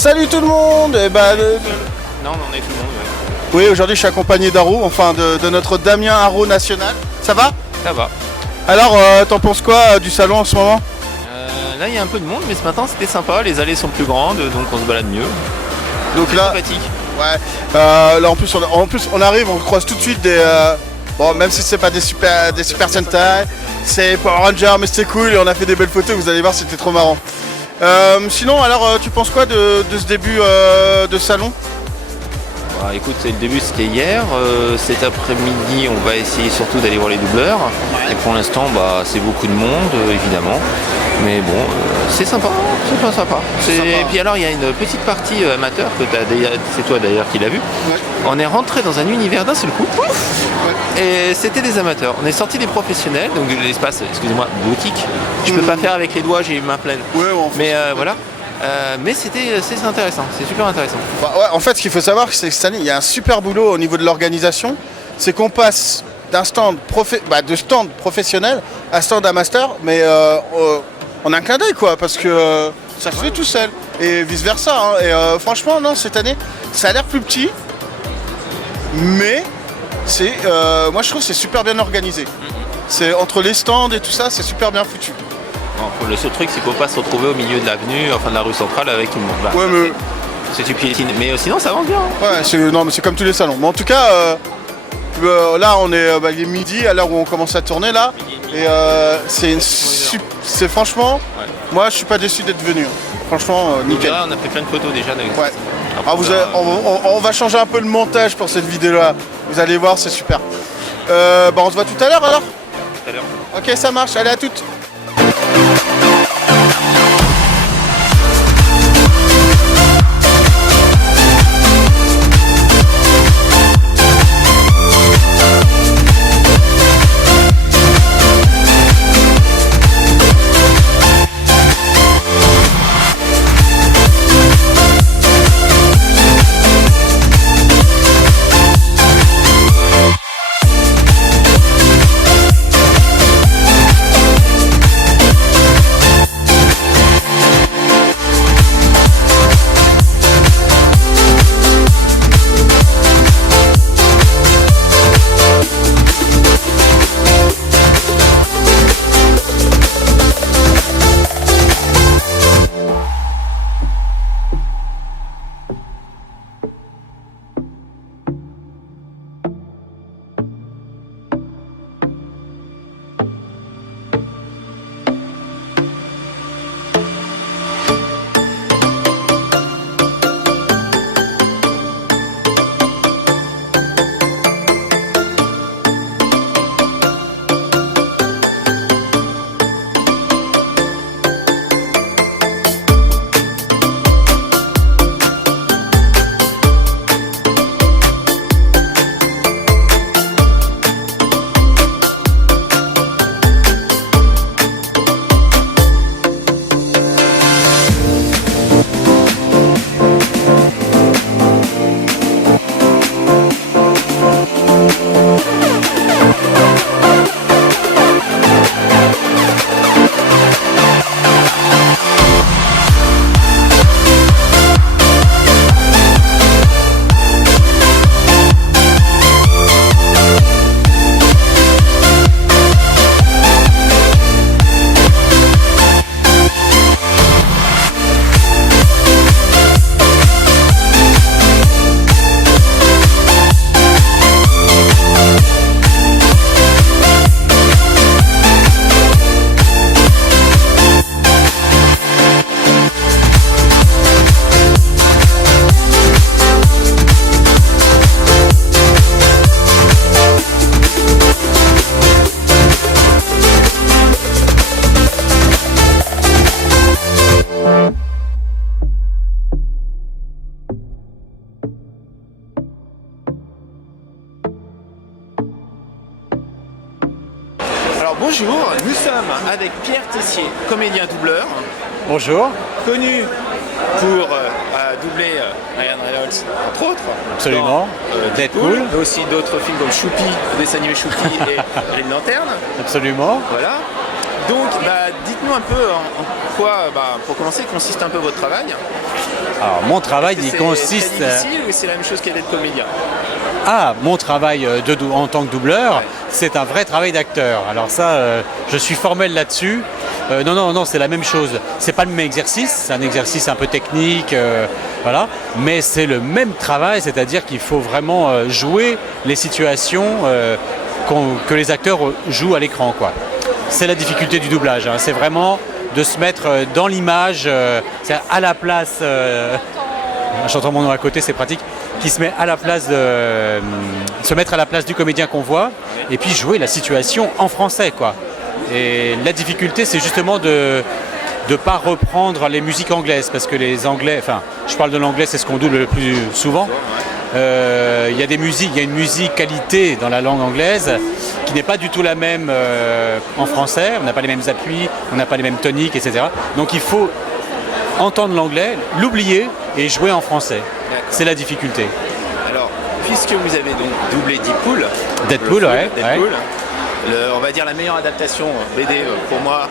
Salut tout le monde. Non, on est tout le monde, ouais. Oui, aujourd'hui je suis accompagné d'Aro, enfin de notre Damien Haro national. Ça va? Ça va. Alors, t'en penses quoi du salon en ce moment? Là, il y a un peu de monde, mais ce matin, c'était sympa. Les allées sont plus grandes, donc on se balade mieux. Donc là, sympathique. ouais. Là en plus, on arrive, on croise tout de suite des. Bon, même si c'est pas des Super Sentai, c'est Power Rangers, mais c'était cool et on a fait des belles photos. Vous allez voir, c'était trop marrant. Sinon, alors, tu penses quoi de ce début de salon? Bah, écoute, c'est le début, c'était hier. Cet après-midi, on va essayer surtout d'aller voir les doubleurs. Et pour l'instant, bah, c'est beaucoup de monde, évidemment. Mais bon, c'est sympa, c'est pas sympa. Et puis alors, il y a une petite partie amateur, que c'est toi d'ailleurs qui l'as vu. Ouais. On est rentré dans un univers d'un seul coup. Ouais. Et c'était des amateurs. On est sorti des professionnels, donc de l'espace, excusez-moi, boutique. Je peux pas faire avec les doigts, j'ai les mains pleines. Ouais, Mais voilà. Mais c'est intéressant, c'est super intéressant. Bah ouais, en fait, ce qu'il faut savoir, c'est que cette année, il y a un super boulot au niveau de l'organisation. C'est qu'on passe d'un stand, de stand professionnel à stand à master, mais on a un clin d'œil, quoi, parce que ça se fait tout seul. Et vice versa. Hein. Et franchement, non, cette année, ça a l'air plus petit, mais moi je trouve que c'est super bien organisé. C'est entre les stands et tout ça, c'est super bien foutu. Bon, le seul truc, c'est qu'il ne faut pas se retrouver au milieu de l'avenue, enfin de la rue centrale avec tout le monde. Bah, Ouais, mais c'est tu piétines. Mais sinon, ça avance bien. Hein. ouais, non, mais c'est comme tous les salons. Mais en tout cas, là, on est, il est midi à l'heure où on commence à tourner là, et c'est franchement, Ouais. moi, je suis pas déçu d'être venu. Hein. Franchement, nickel. Là, on a fait plein de photos déjà. Ouais. On va changer un peu le montage pour cette vidéo-là. Vous allez voir, c'est super. On se voit tout à l'heure alors. Tout à l'heure. Ok, ça marche. Allez, à toutes. Bonjour, nous sommes avec Pierre Tessier, comédien doubleur. Bonjour. Connu pour doubler Ryan Reynolds, entre autres. Absolument. Dans, Deadpool. mais aussi d'autres films comme Choupi, le dessin animé Choupi et Green Lantern. Absolument. Voilà. Donc, dites-nous un peu en quoi, pour commencer, consiste un peu votre travail. Alors, mon travail, il consiste... C'est difficile ou c'est la même chose qu'être comédien? Ah, mon travail en tant que doubleur, c'est un vrai travail d'acteur. Alors ça, je suis formel là-dessus. Non, c'est la même chose. C'est pas le même exercice, c'est un exercice un peu technique, voilà. Mais c'est le même travail, c'est-à-dire qu'il faut vraiment jouer les situations que les acteurs jouent à l'écran, quoi. C'est la difficulté du doublage, hein. C'est vraiment de se mettre dans l'image, à la place. J'entends mon nom à côté, c'est pratique. Qui se met à la place se mettre à la place du comédien qu'on voit, et puis jouer la situation en français, quoi. Et la difficulté, c'est justement de ne pas reprendre les musiques anglaises, parce que les Anglais, enfin, je parle de l'anglais, c'est ce qu'on double le plus souvent. Il y a des musiques, il y a une musique qualité dans la langue anglaise qui n'est pas du tout la même en français. On n'a pas les mêmes appuis, on n'a pas les mêmes toniques, etc. Donc il faut entendre l'anglais, l'oublier et jouer en français. C'est la difficulté. Alors, puisque vous avez donc doublé Deadpool, on va dire la meilleure adaptation BD pour moi.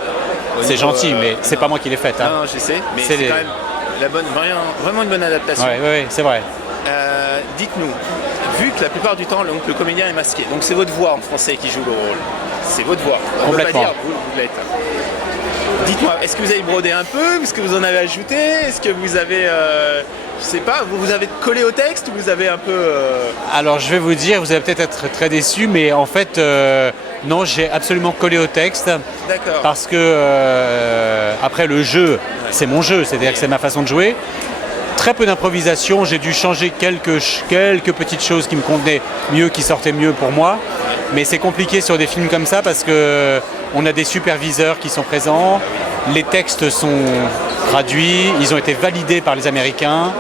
C'est gentil, mais c'est pas moi qui l'ai faite. Hein. Non, je sais, mais c'est quand même vraiment une bonne adaptation. Oui, c'est vrai. Dites-nous, vu que la plupart du temps le comédien est masqué, donc c'est votre voix en français qui joue le rôle. C'est votre voix. On ne peut pas dire vous l'êtes. Dites-moi, est-ce que vous avez brodé un peu? Est-ce que vous en avez ajouté? Est-ce que vous avez, je sais pas, vous avez collé au texte ou vous avez un peu... Alors je vais vous dire, vous allez peut-être être très déçus, mais en fait, non, j'ai absolument collé au texte. D'accord. Parce que, après le jeu, c'est mon jeu, c'est-à-dire que c'est ma façon de jouer. Très peu d'improvisation, j'ai dû changer quelques petites choses qui me convenaient mieux, qui sortaient mieux pour moi. Mais c'est compliqué sur des films comme ça parce que on a des superviseurs qui sont présents, les textes sont traduits, ils ont été validés par les Américains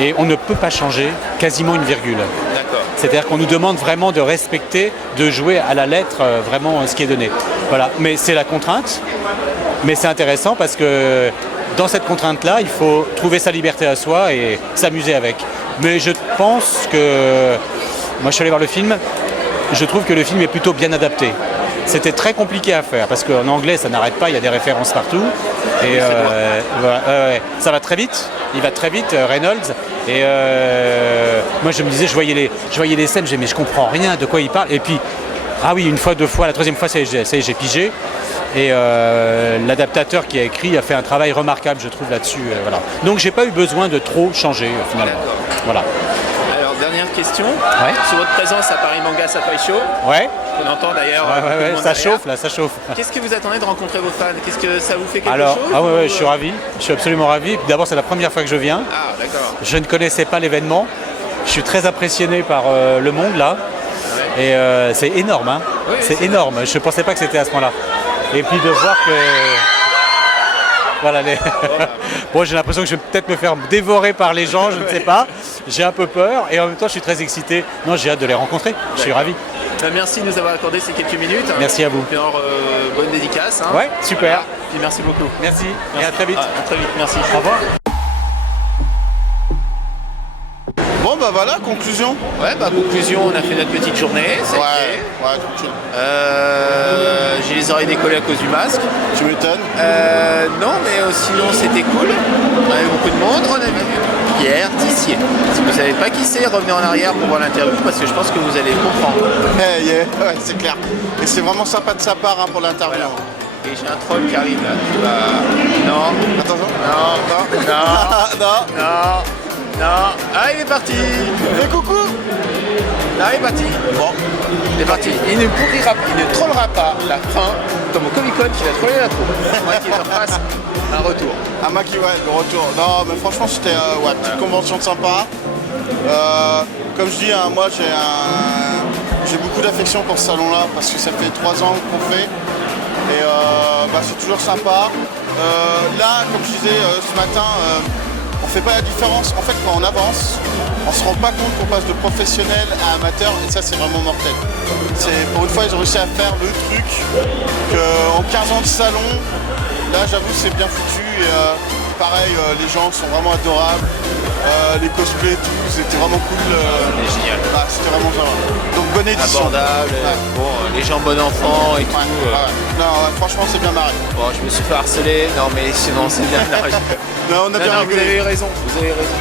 et on ne peut pas changer quasiment une virgule. D'accord. C'est-à-dire qu'on nous demande vraiment de respecter, de jouer à la lettre vraiment ce qui est donné. Voilà, mais c'est la contrainte, mais c'est intéressant parce que dans cette contrainte-là, il faut trouver sa liberté à soi et s'amuser avec. Mais je pense que... Moi, je suis allé voir le film. Je trouve que le film est plutôt bien adapté. C'était très compliqué à faire parce qu'en anglais, ça n'arrête pas. Il y a des références partout. Et ça va très vite. Il va très vite, Reynolds. Et moi, je me disais, je voyais les scènes. Je disais, mais je comprends rien de quoi il parle. Et puis, ah oui, une fois, deux fois, la troisième fois, ça y est, j'ai pigé. Et l'adaptateur qui a écrit a fait un travail remarquable, je trouve, là-dessus. Voilà. Donc, j'ai pas eu besoin de trop changer, finalement. Voilà. Alors, dernière question. Ouais. Sur votre présence à Paris Manga Safari Show. Ouais. On entend d'ailleurs. Ça chauffe, là, ça chauffe. Qu'est-ce que vous attendez de rencontrer vos fans? Qu'est-ce que ça vous fait quelque chose? Je suis ravi. Je suis absolument ravi. D'abord, c'est la première fois que je viens. Ah, d'accord. Je ne connaissais pas l'événement. Je suis très impressionné par le monde, là. Ouais. Et c'est énorme, hein. Oui, c'est énorme. Je ne pensais pas que c'était à ce point-là. Et puis de voir que... Voilà, bon, j'ai l'impression que je vais peut-être me faire dévorer par les gens, je ne sais pas. J'ai un peu peur et en même temps, je suis très excité. Non, j'ai hâte de les rencontrer. Je suis ravi. Merci de nous avoir accordé ces quelques minutes. Merci à vous. Et alors, bonne dédicace. Hein. Ouais, super. Voilà. Et merci beaucoup. Merci. Et à très vite. À très vite, merci. Au revoir. Bon bah voilà, conclusion. Ouais, conclusion, on a fait notre petite journée. Ouais, tranquille. J'ai les oreilles décollées à cause du masque. Tu m'étonnes. Non, mais sinon c'était cool. On avait beaucoup de monde. On a vu Pierre Tissier. Si vous ne savez pas qui c'est, revenez en arrière pour voir l'interview parce que je pense que vous allez comprendre. Ouais, c'est clair. Et c'est vraiment sympa de sa part pour l'interview. Voilà. Et j'ai un troll qui arrive là. Non. Attention. Non. Ah, il est parti. Fais coucou. Là, il est parti. Bon. Il est parti. Il ne trollera pas la fin comme au Comic-Con qui va troller la trou. Moi qui en face, un retour. Moi qui, le retour. Non, mais franchement, c'était une petite convention sympa. Comme je dis, moi j'ai beaucoup d'affection pour ce salon-là parce que ça fait 3 ans qu'on fait. Et c'est toujours sympa. Là, comme je disais ce matin, on fait pas la différence. En fait, quand on avance, on se rend pas compte qu'on passe de professionnel à amateur et ça, c'est vraiment mortel. Pour une fois, ils ont réussi à faire le truc qu'en 15 ans de salon, Là, j'avoue, c'est bien foutu. Et pareil, les gens sont vraiment adorables. Les cosplays, tout, c'était vraiment cool. C'est génial. Ah, c'était vraiment sympa. Donc, bonne édition. Abordable, Ouais. bon, les gens bon enfant et tout. Ouais, ouais. Non, ouais, franchement, c'est bien marré. Bon, je me suis fait harceler, non mais sinon c'est bien. Non, on a bien vous rigolé. avez raison, vous avez raison.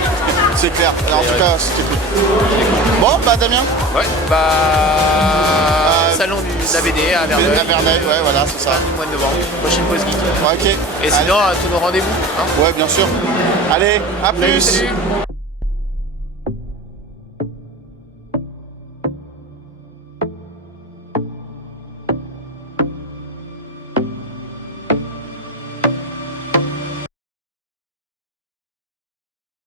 C'est clair. Alors, en tout cas, c'était cool. Bon, bah, Damien. Ouais, salon de la BD à Verneuil. À Verneuil, ouais, voilà, c'est ça. Fin du mois de novembre, prochaine pause geek. Ouais, ok. Et sinon, à tous nos rendez-vous. Hein. Ouais, bien sûr. Allez, à plus. Salut.